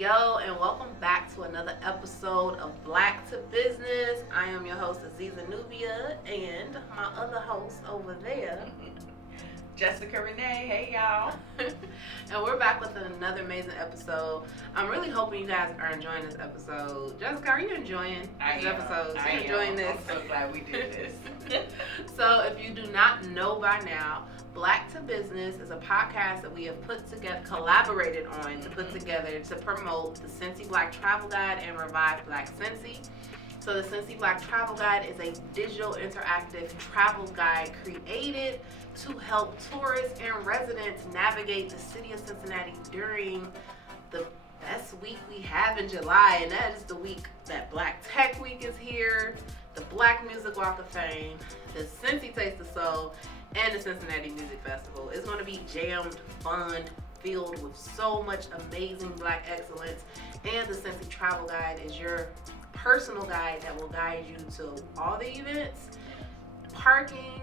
Yo, and welcome back to another episode of Black to Business. I am your host, Aziza Nubia, and my other host over there, Jessica Renee. Hey, y'all. And we're back with another amazing episode. I'm really hoping you guys are enjoying this episode. Jessica, are you enjoying this episode? I am. Enjoying this? I'm so glad we did this. So, if you do not know by now, Black to Business is a podcast that we have collaborated on to put together to promote the Cincy Black Travel Guide and Revive Black Cincy. So the Cincy Black Travel Guide is a digital interactive travel guide created to help tourists and residents navigate the city of Cincinnati during the best week we have in July, and that is the week that Black Tech Week is here, the Black Music Walk of Fame, the Cincy Taste of Soul, and the Cincinnati Music Festival. It's going to be jammed, fun, filled with so much amazing Black excellence, and the Cincy Travel Guide is your personal guide that will guide you to all the events, parking,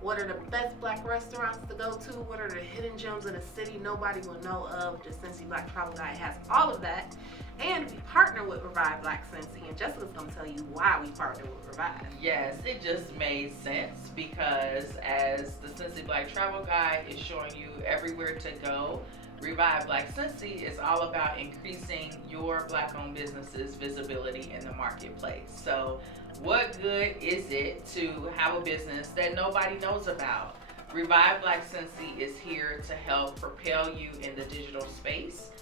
what are the best Black restaurants to go to, what are the hidden gems of the city nobody will know of. The Cincy Black Travel Guide has all of that. And we partner with Revive Black Cincy, and Jessica's going to tell you why we partner with Revive. Yes, it just made sense because as the Cincy Black Travel Guide is showing you everywhere to go, Revive Black Cincy is all about increasing your Black-owned businesses' visibility in the marketplace. So what good is it to have a business that nobody knows about? Revive Black Cincy is here to help propel you in the digital space.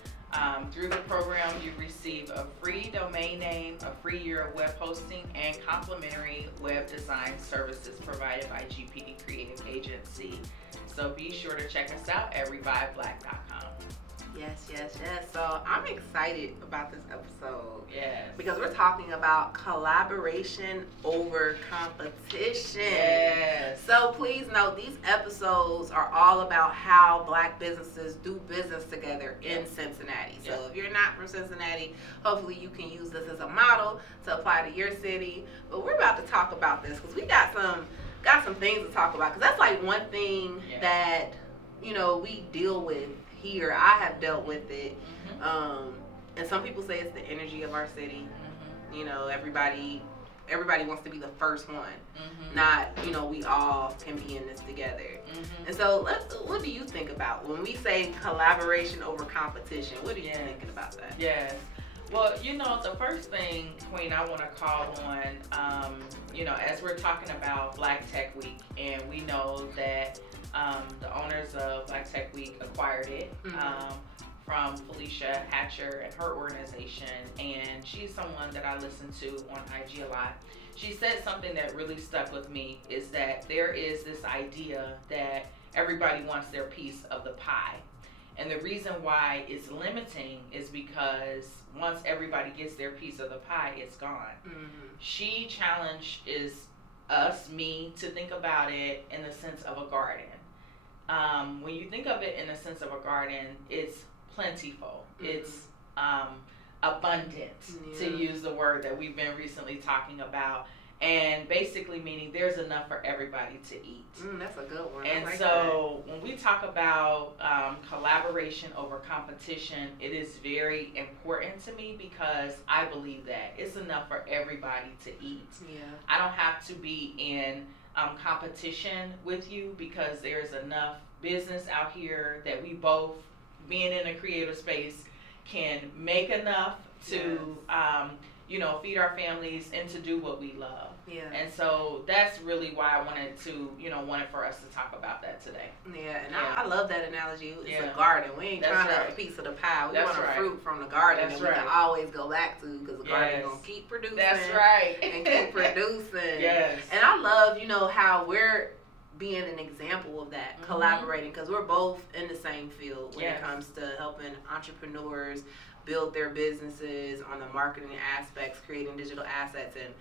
Through the program, you receive a free domain name, a free year of web hosting, and complimentary web design services provided by GPD Creative Agency. So be sure to check us out at reviveblack.com. Yes. So I'm excited about this episode. Yes. Because we're talking about collaboration over competition. Yes. So please note, these episodes are all about how Black businesses do business together in Cincinnati. So if you're not from Cincinnati, hopefully you can use this as a model to apply to your city. But we're about to talk about this because we got some things to talk about. Because that's like one thing that, we deal with here. I have dealt with it. And some people say it's the energy of our city. Everybody wants to be the first one. Not, we all can be in this together. And so what do you think about when we say collaboration over competition? What are you thinking about that? Yes. Well, the first thing, Queen, I want to call on, as we're talking about Black Tech Week, and we know that the owners of Black Tech Week acquired it from Felicia Hatcher and her organization, and she's someone that I listen to on IG a lot. She said something that really stuck with me, is that there is this idea that everybody wants their piece of the pie. And the reason why it's limiting is because once everybody gets their piece of the pie, it's gone. She challenged me, to think about it in the sense of a garden. When you think of it in the sense of a garden, it's plentiful. It's abundant, to use the word that we've been recently talking about. And basically meaning there's enough for everybody to eat. That's a good one. And like so when we talk about collaboration over competition, it is very important to me because I believe that it's enough for everybody to eat. I don't have to be in competition with you because there's enough business out here that we both, being in a creative space, can make enough to feed our families and to do what we love. And so that's really why I wanted for us to talk about that today. I love that analogy. It's a garden. We ain't trying to a piece of the pie. We want a fruit from the garden that we can always go back to, because the garden gonna keep producing. That's right. And keep producing. Yes. And I love, how we're being an example of that, collaborating, because we're both in the same field when it comes to helping entrepreneurs build their businesses on the marketing aspects, creating digital assets. And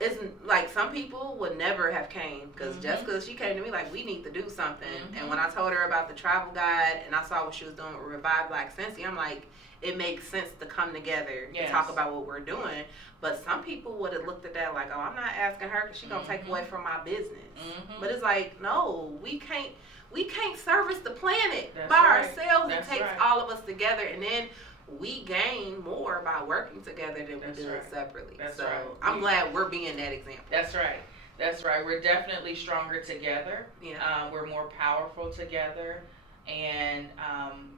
it's like some people would never have came, because Jessica, she came to me like, we need to do something. And when I told her about the travel guide and I saw what she was doing with Revive Black Cincy, I'm like, it makes sense to come together and talk about what we're doing. But some people would have looked at that like, oh, I'm not asking her because she's going to take away from my business. But it's like, no, we can't service the planet by ourselves. It takes all of us together. And then we gain more by working together than we do separately. That's so right. I'm glad we're being that example. That's right. That's right. We're definitely stronger together. Yeah. We're more powerful together. And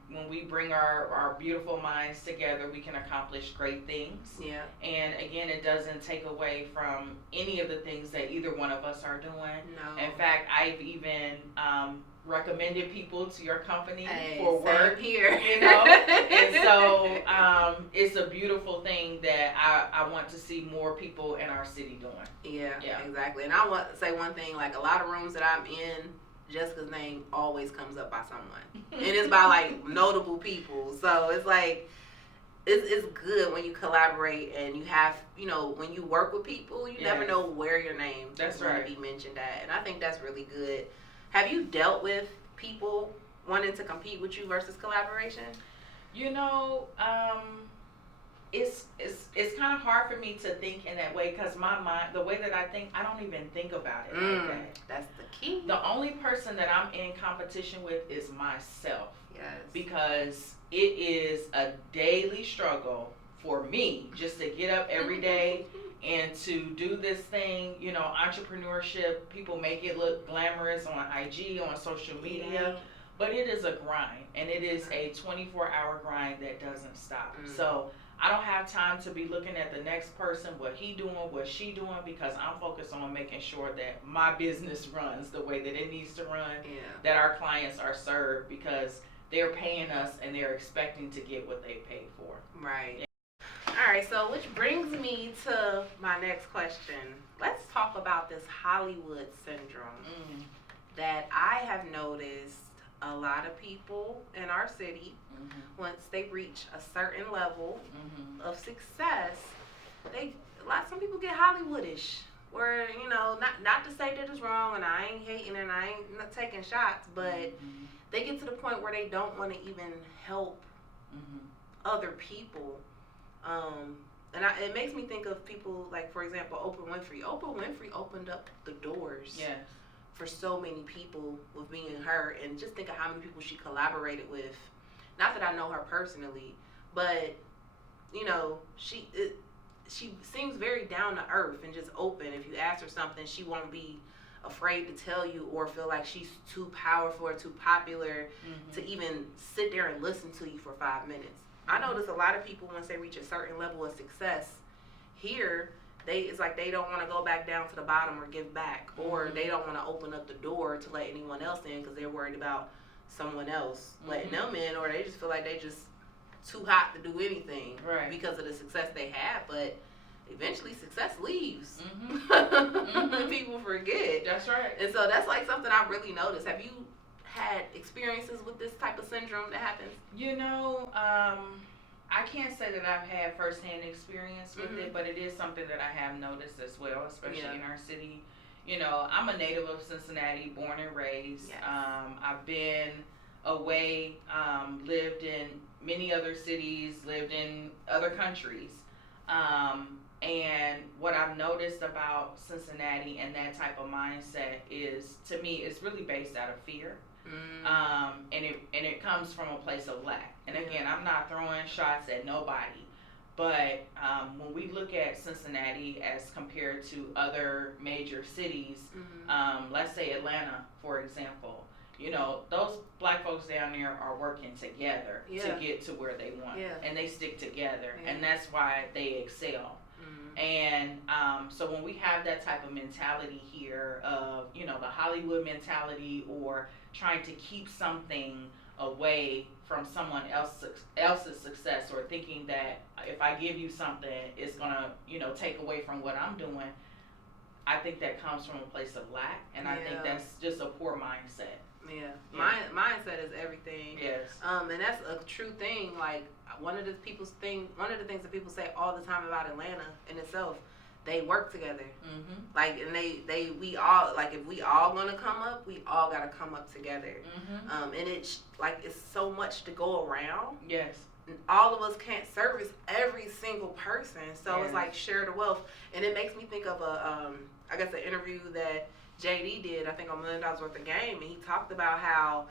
when we bring our beautiful minds together, we can accomplish great things. Yeah. And again, it doesn't take away from any of the things that either one of us are doing. No. In fact, I've even recommended people to your company hey, for work here. You know. And so it's a beautiful thing that I want to see more people in our city doing. Yeah, exactly. And I want to say one thing, like a lot of rooms that I'm in, Jessica's name always comes up by someone. And it's by like notable people. So it's like it's good when you collaborate and you have, when you work with people, you never know where your name is going to be mentioned at. And I think that's really good. Have you dealt with people wanting to compete with you versus collaboration? It's kind of hard for me to think in that way because my mind, the way that I think, I don't even think about it like that. That's the key. The only person that I'm in competition with is myself. Yes. Because it is a daily struggle for me just to get up every day and to do this thing, entrepreneurship. People make it look glamorous on IG, on social media, but it is a grind, and it is a 24-hour grind that doesn't stop. So I don't have time to be looking at the next person, what he doing, what she doing, because I'm focused on making sure that my business runs the way that it needs to run, that our clients are served, because they're paying us and they're expecting to get what they paid for. Right. Yeah. All right, so which brings me to my next question. Let's talk about this Hollywood syndrome that I have noticed a lot of people in our city, once they reach a certain level of success, some people get Hollywoodish. Where, not to say that it's wrong, and I ain't hating and I ain't not taking shots, but they get to the point where they don't want to even help other people. And it makes me think of people like, for example, Oprah Winfrey. Oprah Winfrey opened up the doors for so many people with being her, and just think of how many people she collaborated with. Not that I know her personally, but she seems very down to earth and just open. If you ask her something, she won't be afraid to tell you or feel like she's too powerful or too popular to even sit there and listen to you for 5 minutes. I notice a lot of people, once they reach a certain level of success here, it's like they don't want to go back down to the bottom or give back, or they don't want to open up the door to let anyone else in because they're worried about someone else letting them in, or they just feel like they just too hot to do anything because of the success they have. But eventually success leaves. People forget. That's right. And so that's like something I really noticed. Have you had experiences with this type of syndrome that happens? I can't say that I've had firsthand experience with it, but it is something that I have noticed as well, especially in our city. I'm a native of Cincinnati, born and raised. Yes. I've been away, lived in many other cities, lived in other countries. And what I've noticed about Cincinnati and that type of mindset is, to me, it's really based out of fear. And it comes from a place of lack. And again, I'm not throwing shots at nobody, but when we look at Cincinnati as compared to other major cities, let's say Atlanta, for example, those black folks down there are working together to get to where they want, and they stick together, and that's why they excel. And so when we have that type of mentality here of, the Hollywood mentality, or trying to keep something away from someone else's success, or thinking that if I give you something, it's going to, take away from what I'm doing, I think that comes from a place of lack, and I think that's just a poor mindset. Mindset is everything. Yes. And that's a true thing. Like, one of the things that people say all the time about Atlanta in itself, they work together. Like, and we all, like, if we all gonna come up, we all gotta come up together. And it's so much to go around. Yes. All of us can't service every single person, so it's like share the wealth. And it makes me think of an interview that JD did, I think, on $1 Million Worth of Game, and he talked about how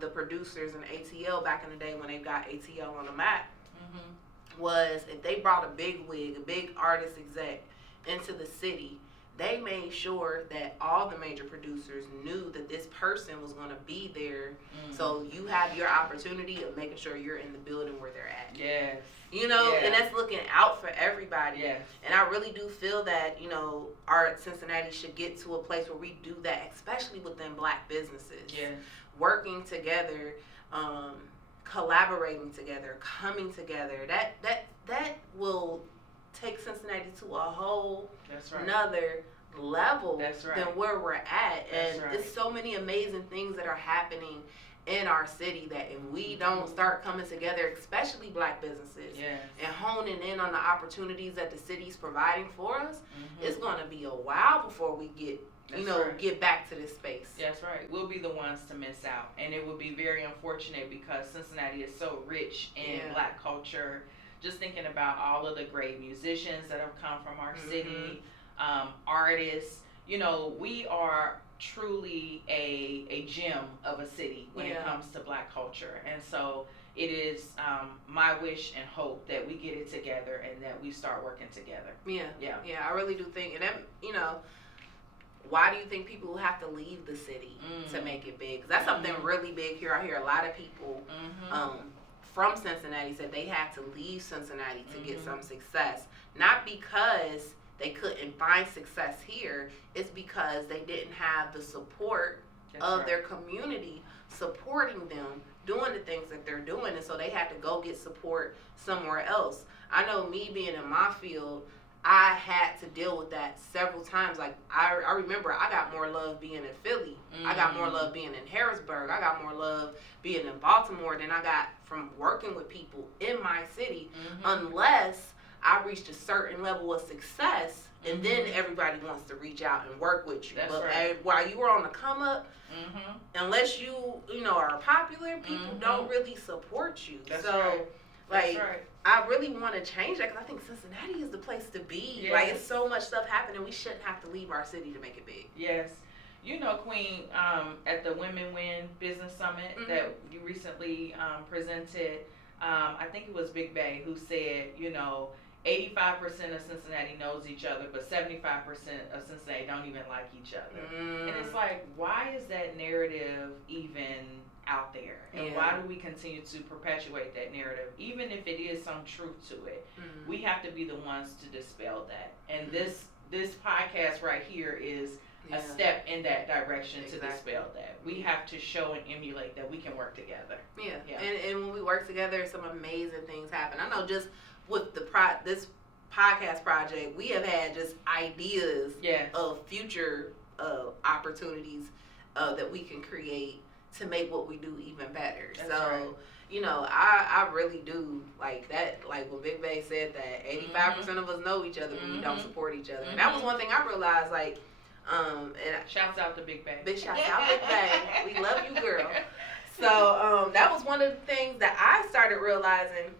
the producers in ATL back in the day, when they got ATL on the map, was if they brought a big wig, a big artist exec into the city, they made sure that all the major producers knew that this person was going to be there. So you have your opportunity of making sure you're in the building where they're at. Yes. You know, and that's looking out for everybody. Yes. And I really do feel that, you know, our Cincinnati should get to a place where we do that, especially within Black businesses. Yes. Working together, collaborating together, coming together. That will take Cincinnati to a whole another level than where we're at. And there's so many amazing things that are happening in our city that if we don't start coming together, especially Black businesses, and honing in on the opportunities that the city's providing for us, it's going to be a while before we get get back to this space. That's right. We'll be the ones to miss out. And it would be very unfortunate because Cincinnati is so rich in Black culture. Just thinking about all of the great musicians that have come from our city, artists. You know, we are truly a gem of a city when it comes to Black culture. And so it is my wish and hope that we get it together and that we start working together. Yeah, I really do think. And that, you know, why do you think people have to leave the city to make it big? 'Cause that's something really big here. I hear a lot of people from Cincinnati said they had to leave Cincinnati to get some success. Not because they couldn't find success here, it's because they didn't have the support of their community supporting them, doing the things that they're doing, and so they had to go get support somewhere else. I know me being in my field, I had to deal with that several times. Like, I remember I got more love being in Philly. I got more love being in Harrisburg. I got more love being in Baltimore than I got from working with people in my city, unless I reached a certain level of success, and then everybody wants to reach out and work with you. That's but while you were on the come up, unless you are popular, people don't really support you. I really want to change that because I think Cincinnati is the place to be. Yes. Like, it's so much stuff happening. We shouldn't have to leave our city to make it big. Yes. You know, Queen, at the Women Win Business Summit that you recently presented, I think it was Big Bay who said, 85% of Cincinnati knows each other, but 75% of Cincinnati don't even like each other. And it's like, why is that narrative even out there? And why do we continue to perpetuate that narrative? Even if it is some truth to it, we have to be the ones to dispel that. And this podcast right here is a step in that direction to dispel that. We have to show and emulate that we can work together. And when we work together, some amazing things happen. I know just with this podcast project, we have had just ideas of future opportunities that we can create to make what we do even better. That's I really do like that. Like when Big Bay said that 85% of us know each other, but we don't support each other. And that was one thing I realized. Like, and shouts out to Big Bay. Big shouts out Big Bay. We love you, girl. So that was one of the things that I started realizing.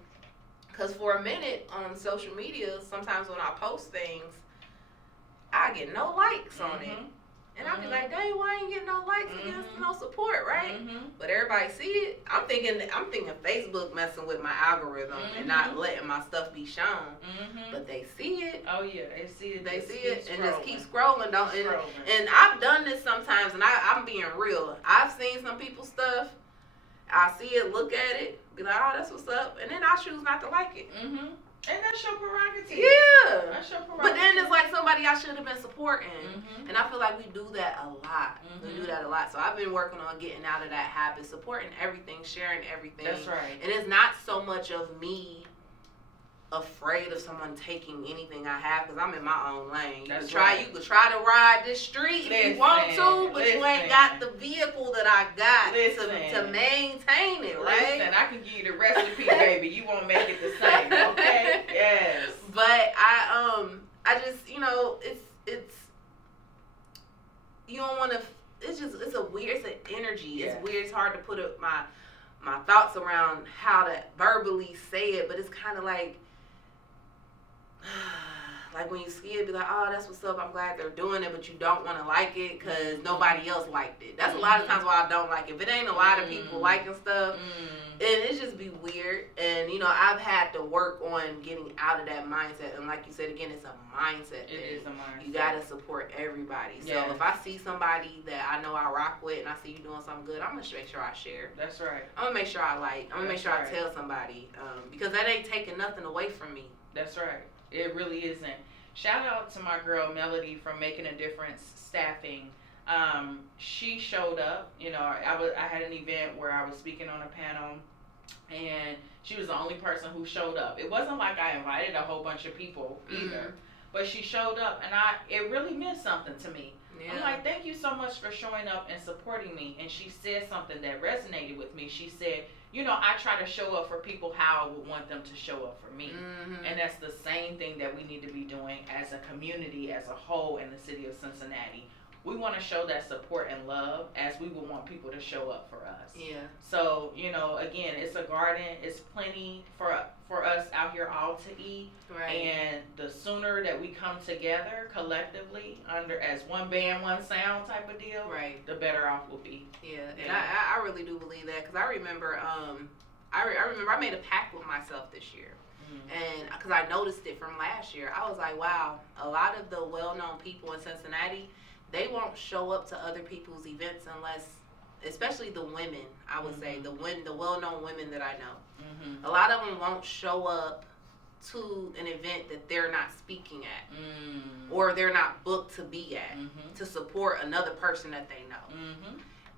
Because for a minute on social media, sometimes when I post things, I get no likes on it. And I'll be like, dang, why I ain't getting no likes against no support, right? But everybody see it. I'm thinking Facebook messing with my algorithm and not letting my stuff be shown. But they see it. Oh yeah, they see it. They see it and just keep scrolling. And I've done this sometimes, and I'm being real. I've seen some people's stuff. I see it, look at it, be like, oh, that's what's up, and then I choose not to like it. And that's your prerogative. Yeah. That's your prerogative. But then it's like somebody I should have been supporting. And I feel like we do that a lot. We do that a lot. So I've been working on getting out of that habit, supporting everything, sharing everything. That's right. And it's not so much of me afraid of someone taking anything I have because I'm in my own lane. You could try to ride this street if you want to, but you ain't got the vehicle that I got to maintain it, right? Listen, I can give you the recipe, baby. You won't make it the same, okay? Yes. But I just, it's you don't want to. It's a weird. It's an energy. It's weird. It's hard to put my thoughts around how to verbally say it, but it's kind of like like when you see it, be like, oh, that's what's up. I'm glad they're doing it, but you don't want to like it because nobody else liked it. That's a lot of times why I don't like it. If it ain't a lot of people liking stuff, and it just be weird. And you know, I've had to work on getting out of that mindset. And like you said again, it's a mindset thing. It is a mindset. You gotta support everybody. So Yes. if I see somebody that I know I rock with, and I see you doing something good, I'm gonna make sure I share. That's right. I'm gonna make sure I like. I'm gonna make That's sure right. I tell somebody because that ain't taking nothing away from me. That's right. It really isn't. Shout out to my girl Melody from Making a Difference Staffing. She showed up. You know, I had an event where I was speaking on a panel, and she was the only person who showed up. It wasn't like I invited a whole bunch of people either, but she showed up, and it really meant something to me. Yeah. I'm like, thank you so much for showing up and supporting me. And she said something that resonated with me. She said, you know, I try to show up for people how I would want them to show up for me. And that's the same thing that we need to be doing as a community, as a whole in the city of Cincinnati. We want to show that support and love as we would want people to show up for us. Yeah. So, you know, again, it's a garden. It's plenty for us out here all to eat. Right. And the sooner that we come together collectively under as one band, one sound type of deal, Right. the better off we'll be. Yeah. And I really do believe that because I remember I remember I made a pact with myself this year. And because I noticed it from last year, I was like, wow, a lot of the well-known people in Cincinnati, they won't show up to other people's events unless, especially the women, I would say, the well-known women that I know. A lot of them won't show up to an event that they're not speaking at or they're not booked to be at to support another person that they know.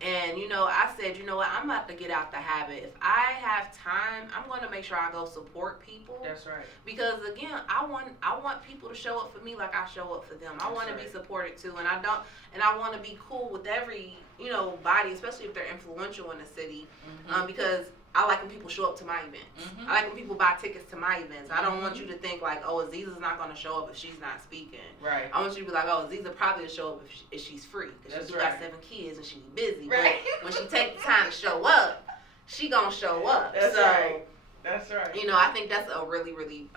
And, you know, I said, you know what, I'm about to get out the habit. If I have time, I'm going to make sure I go support people. That's right. Because, again, I want people to show up for me like I show up for them. I want to be supported, too. And I want to be cool with every, you know, body, especially if they're influential in the city. Because I like when people show up to my events. I like when people buy tickets to my events. I don't want you to think like, oh, Aziza's not going to show up if she's not speaking. Right. I want you to be like, oh, Aziza probably will show up if she's free. Because she got 7 kids and she busy. Right. But when she take the time to show up, she going to show up. That's so, right. That's right. You know, I think that's a really, really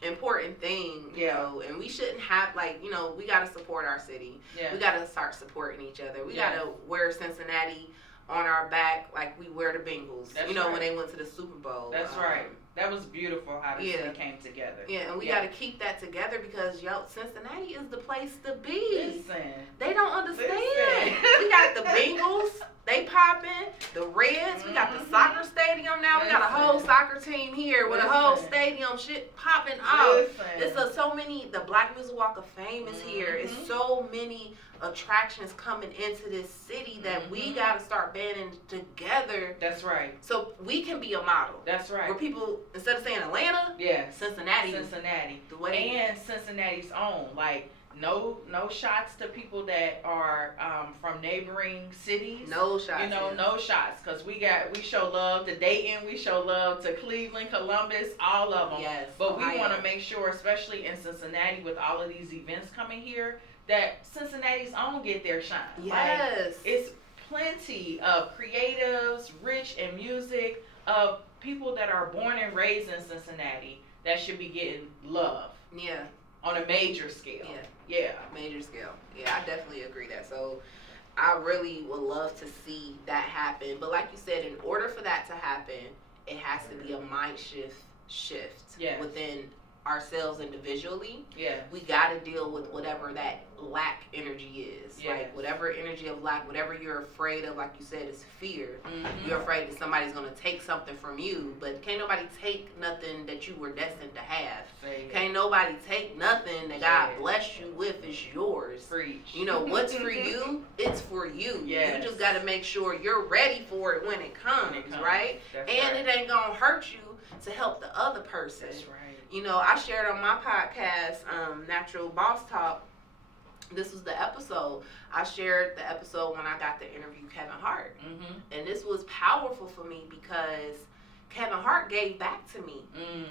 important thing, you know, and we shouldn't have, like, you know, we got to support our city. Yeah. We got to start supporting each other. We got to wear Cincinnati on our back like we wear the Bengals. That's you know, right. when they went to the Super Bowl. That's right. That was beautiful how the city came together. Yeah, and we got to keep that together because, Cincinnati is the place to be. Listen. They don't understand. We got the Bengals. They popping. The Reds. We got the soccer stadium now. We got a whole soccer team here with a whole stadium shit popping off. It's so many. The Black Music Walk of Fame is here. It's so many attractions coming into this city that we got to start banding together. That's right. So we can be a model. That's right. Where people, instead of saying Atlanta, Cincinnati. The way and Cincinnati's own. Like, no shots to people that are from neighboring cities. No shots. You know, no shots. Because we show love to Dayton. We show love to Cleveland, Columbus, all of them. Yes. But we want to make sure, especially in Cincinnati with all of these events coming here, that Cincinnati's own get their shine. Yes. Like, it's plenty of creatives, rich in music, of people that are born and raised in Cincinnati that should be getting love. Yeah. On a major scale. Yeah. Major scale. Yeah, I definitely agree that. So I really would love to see that happen. But like you said, in order for that to happen, it has to be a mind shift within ourselves individually. Yeah. We got to deal with whatever that lack energy is. Yes. Like whatever energy of lack, whatever you're afraid of, like you said, is fear. You're afraid that somebody's going to take something from you, but can't nobody take nothing that you were destined to have. Can't nobody take nothing that God blessed you with is yours. Preach. You know, what's for you, it's for you. Yes. You just got to make sure you're ready for it when it comes, right? That's and it ain't going to hurt you to help the other person. That's right. You know, I shared on my podcast, Natural Boss Talk. This was the episode. I shared the episode when I got to interview Kevin Hart. And this was powerful for me because Kevin Hart gave back to me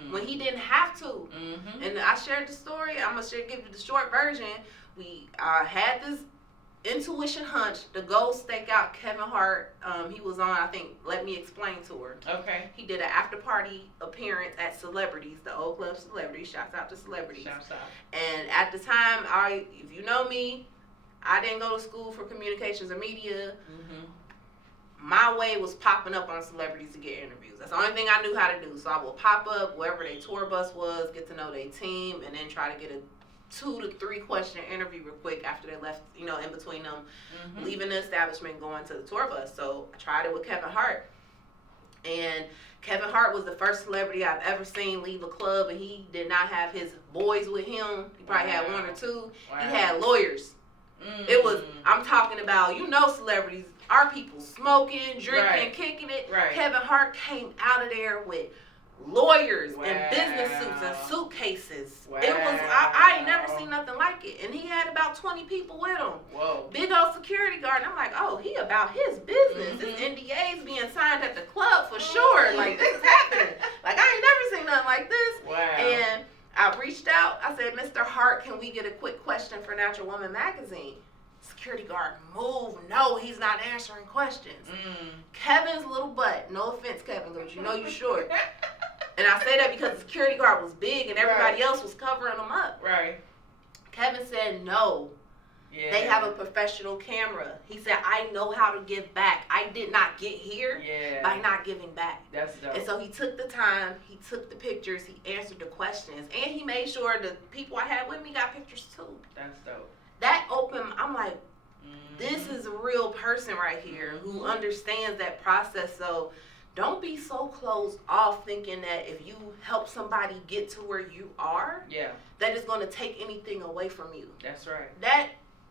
when he didn't have to. And I shared the story. I'm going to give you the short version. We had this intuition hunch, the gold stakeout Kevin Hart. He was on, I think, Let Me Explain Tour. Okay. He did an after party appearance at Celebrities, the old club Celebrities. Shouts out to Celebrities. Shouts out. And at the time, if you know me, I didn't go to school for communications or media. My way was popping up on Celebrities to get interviews. That's the only thing I knew how to do. So I would pop up wherever their tour bus was, get to know their team, and then try to get a 2 to 3 question interview real quick after they left, in between them leaving the establishment, going to the tour bus. So I tried it with Kevin Hart. And Kevin Hart was the first celebrity I've ever seen leave a club, and he did not have his boys with him. He probably had 1 or 2. Wow. He had lawyers. It was, I'm talking about, celebrities, our people smoking, drinking, kicking it. Right. Kevin Hart came out of there with lawyers Wow. and business suits and suitcases. Wow. It was, I ain't never seen nothing like it. And he had about 20 people with him. Whoa. Big old security guard. And I'm like, oh, he about his business. This NDA's being signed at the club for sure. Like, this is happening. Like, I ain't never seen nothing like this. Wow. And I reached out. I said, Mr. Hart, can we get a quick question for Natural Woman magazine? Security guard, move. No, he's not answering questions. Kevin's little butt. No offense, Kevin, but you short. And I say that because the security guard was big and everybody else was covering him up. Right. Kevin said no. Yeah. They have a professional camera. He said, I know how to give back. I did not get here by not giving back. That's dope. And so he took the time, he took the pictures, he answered the questions, and he made sure the people I had with me got pictures too. That's dope. That opened, I'm like, this is a real person right here who understands that process. So don't be so closed off thinking that if you help somebody get to where you are, that it's going to take anything away from you. That's right.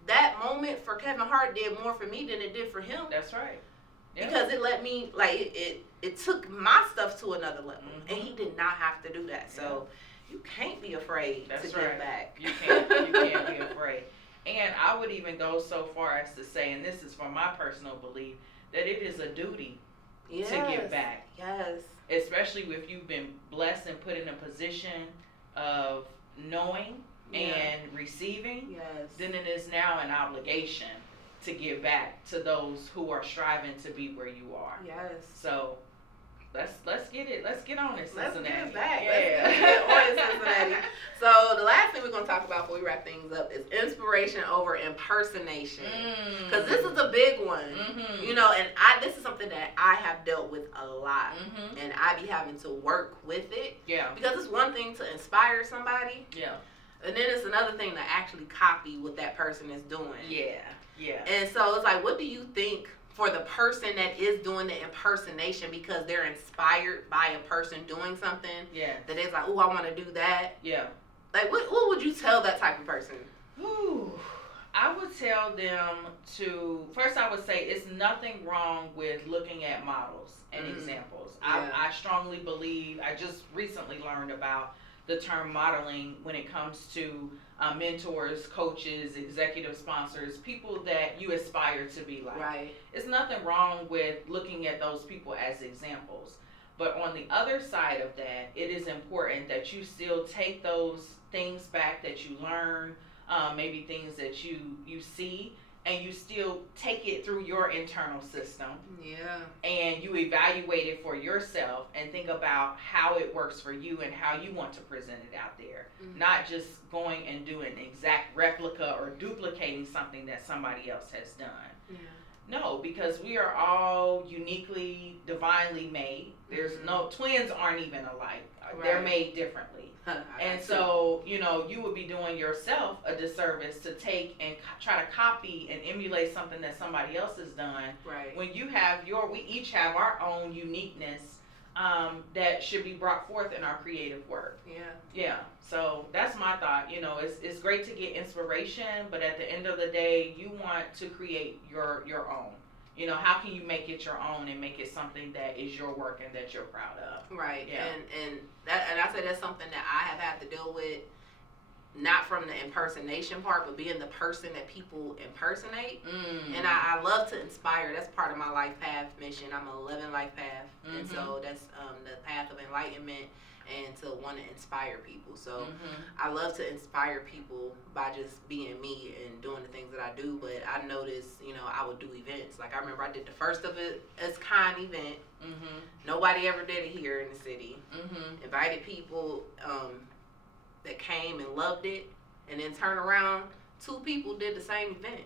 That moment for Kevin Hart did more for me than it did for him. That's right. Yeah. Because it let me, it took my stuff to another level. And he did not have to do that. So you can't be afraid to give back. You can't be afraid. And I would even go so far as to say, and this is from my personal belief, that it is a duty to give back. Yes. Especially if you've been blessed and put in a position of knowing and receiving, then it is now an obligation to give back to those who are striving to be where you are. Yes. So let's get it. Let's get on it, Cincinnati. Let's get it back. Yeah. Let's get on it, Cincinnati. So the last thing we're going to talk about before we wrap things up is inspiration over impersonation. Because this is a big one. And this is something that I have dealt with a lot. And I be having to work with it. Yeah. Because it's one thing to inspire somebody. Yeah. And then it's another thing to actually copy what that person is doing. Yeah. Yeah. And so it's like, what do you think for the person that is doing the impersonation because they're inspired by a person doing something? Yeah. That is like, oh, I want to do that. Yeah. Like, what would you tell that type of person? Ooh, I would tell them to, first I would say it's nothing wrong with looking at models and examples. I strongly believe, I just recently learned about the term modeling when it comes to mentors, coaches, executive sponsors, people that you aspire to be like. Right. It's nothing wrong with looking at those people as examples. But on the other side of that, it is important that you still take those things back that you learn, maybe things that you see, and you still take it through your internal system. Yeah. And you evaluate it for yourself and think about how it works for you and how you want to present it out there. Not just going and doing an exact replica or duplicating something that somebody else has done. Yeah. No, because we are all uniquely, divinely made. There's no, twins aren't even alike. Right. They're made differently. And so, you would be doing yourself a disservice to take and try to copy and emulate something that somebody else has done. Right. When you have we each have our own uniqueness that should be brought forth in our creative work. Yeah. Yeah. So that's my thought. It's great to get inspiration, but at the end of the day, you want to create your own. How can you make it your own and make it something that is your work and that you're proud of? Right. Yeah. And I say that's something that I have had to deal with, not from the impersonation part, but being the person that people impersonate. And I love to inspire. That's part of my life path mission. I'm an 11 life path. And so that's the path of enlightenment. and to want to inspire people. So I love to inspire people by just being me and doing the things that I do. But I noticed, I would do events. Like, I remember I did the first of it as kind event. Nobody ever did it here in the city. Invited people that came and loved it, and then turn around, 2 people did the same event.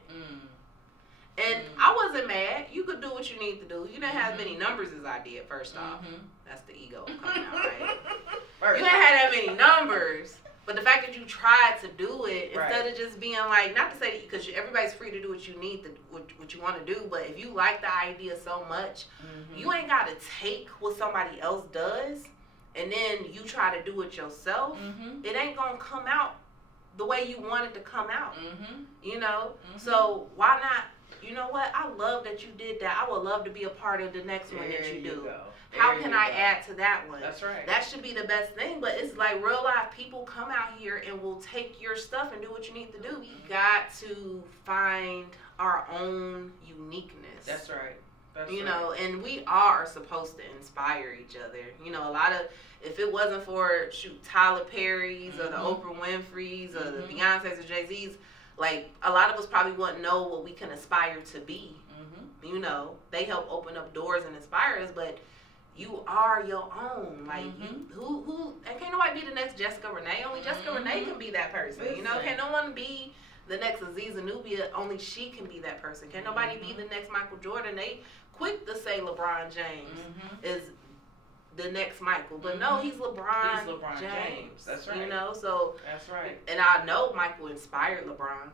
And I wasn't mad. You could do what you need to do. You didn't have as many numbers as I did, first off. That's the ego coming out, right? You didn't have that many numbers. But the fact that you tried to do it, instead of just being like, not to say that, because everybody's free to do what you need to, what you want to do, but if you like the idea so much, you ain't got to take what somebody else does, and then you try to do it yourself. It ain't going to come out the way you want it to come out, So why not? You know what? I love that you did that. I would love to be a part of the next one that you do. How can I add to that one? That's right. That should be the best thing. But it's like real life people come out here and will take your stuff and do what you need to do. We got to find our own uniqueness. That's right. And we are supposed to inspire each other. A lot of, if it wasn't for Tyler Perry's or the Oprah Winfrey's or the Beyonce's or Jay-Z's, like, a lot of us probably wouldn't know what we can aspire to be. They help open up doors and inspire us, but you are your own. Like, who, and can't nobody be the next Jessica Renee. Only Jessica Renee can be that person. Can't no one be the next Aziza Nubia. Only she can be that person. Can't nobody be the next Michael Jordan. They quick to say LeBron James is the next Michael, but no, he's LeBron. He's LeBron James. That's right. So that's right. And I know Michael inspired LeBron.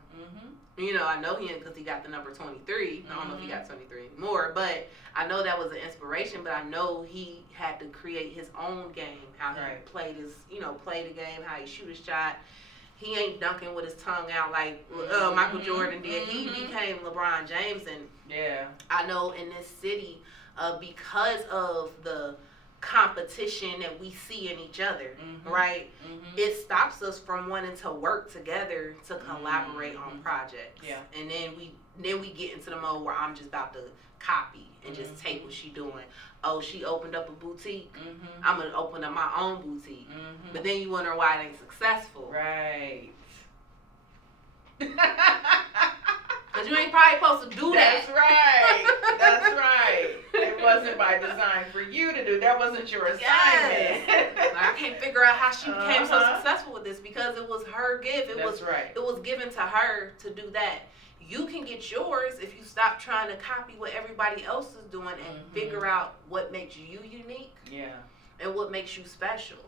I know him because he got the number 23. I don't know if he got 23 more, but I know that was an inspiration. But I know he had to create his own game, how he played his, play the game, how he shoot his shot. He ain't dunking with his tongue out like Michael Jordan did. He became LeBron James, and I know in this city, because of the competition that we see in each other, right? It stops us from wanting to work together to collaborate on projects. And then we get into the mode where I'm just about to copy and just take what she doing. Oh, she opened up a boutique. I'm gonna open up my own boutique. But then you wonder why it ain't successful. Right. Because you ain't probably supposed to do that. That's right. It wasn't by design for you to do. That wasn't your assignment. I can't figure out how she became so successful with this, because it was her gift. It was given to her to do that. You can get yours if you stop trying to copy what everybody else is doing and figure out what makes you unique. And what makes you special.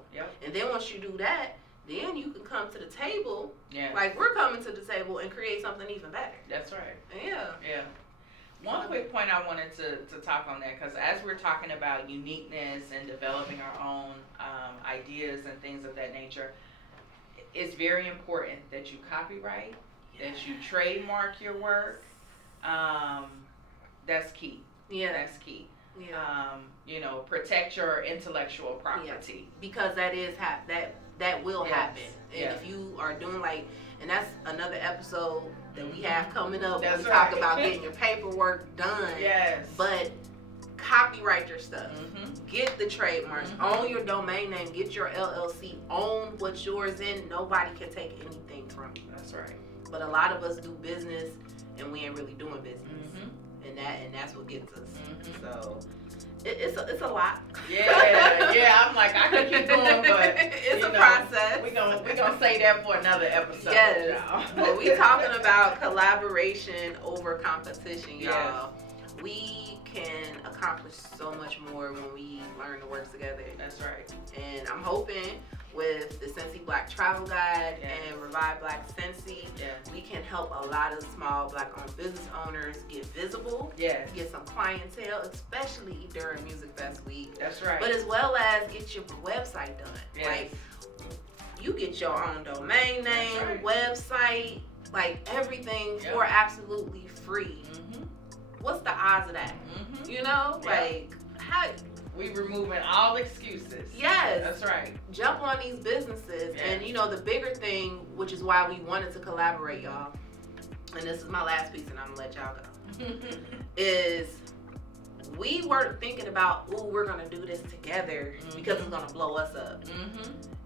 And then once you do that, then you can come to the table, like we're coming to the table, and create something even better. That's right. Yeah. One quick point I wanted to talk on that, because as we're talking about uniqueness and developing our own ideas and things of that nature, it's very important that you copyright, that you trademark your work. That's key. That's key. Protect your intellectual property. Because that is that will happen. And if you are doing and that's another episode that we have coming up. That's we talk about getting your paperwork done. But copyright your stuff. Get the trademarks. Own your domain name. Get your LLC. Own what's yours in. Nobody can take anything from you. That's right. But a lot of us do business and we ain't really doing business. And that's what gets us. So it's a lot. I'm like, I could keep going, but it's a process. We're gonna say that for another episode. Y'all. Well, we talking about collaboration over competition, y'all. We can accomplish so much more when we learn to work together. That's right. And I'm hoping with the Cincy Black Travel Guide and Revive Black Cincy, we can help a lot of small Black-owned business owners get visible, get some clientele, especially during Music Fest week. That's right. But as well as get your website done. Like, you get your own domain name, website, like everything for absolutely free. What's the odds of that? Like, how... We removing all excuses. That's right. Jump on these businesses. And the bigger thing, which is why we wanted to collaborate, y'all, and this is my last piece and I'm gonna let y'all go, is we weren't thinking about, ooh, we're gonna do this together because it's gonna blow us up.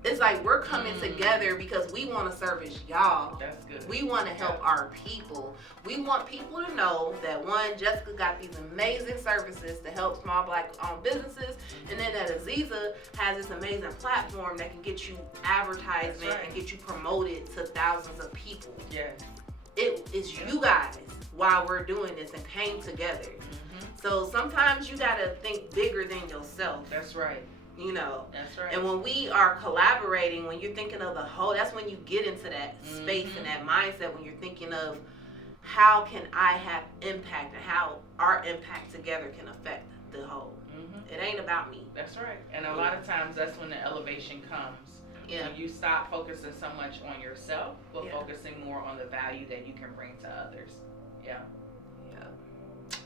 It's like we're coming together because we want to service y'all. That's good. We want to help our people. We want people to know that, one, Jessica got these amazing services to help small Black-owned businesses, and then that Aziza has this amazing platform that can get you advertisement and get you promoted to thousands of people. Yes. It is you guys while we're doing this and came together. So sometimes you gotta think bigger than yourself. That's right. You know. That's right. And when we are collaborating, when you're thinking of the whole, that's when you get into that space and that mindset, when you're thinking of how can I have impact and how our impact together can affect the whole. It ain't about me. That's right. And a lot of times that's when the elevation comes. Yeah. When you stop focusing so much on yourself, but focusing more on the value that you can bring to others. Yeah.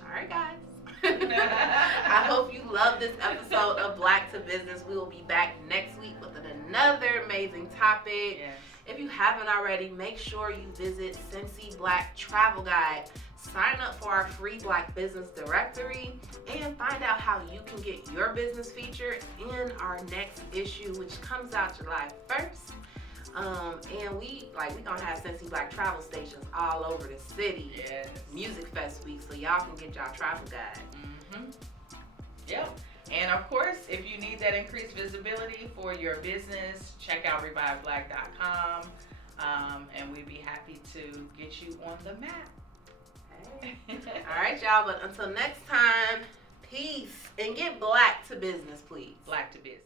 All right, guys. I hope you love this episode of Black to Business. We will be back next week with another amazing topic. Yes. If you haven't already, make sure you visit Scentsy Black Travel Guide. Sign up for our free Black Business Directory and find out how you can get your business featured in our next issue, which comes out July 1st. And we gonna have Scentsy Black travel stations all over the city. Yes. Music Fest week, so y'all can get y'all travel guide. Yep. And of course, if you need that increased visibility for your business, check out reviveblack.com. And we'd be happy to get you on the map. Hey. All right, y'all. But until next time, peace and get Black to business, please. Black to business.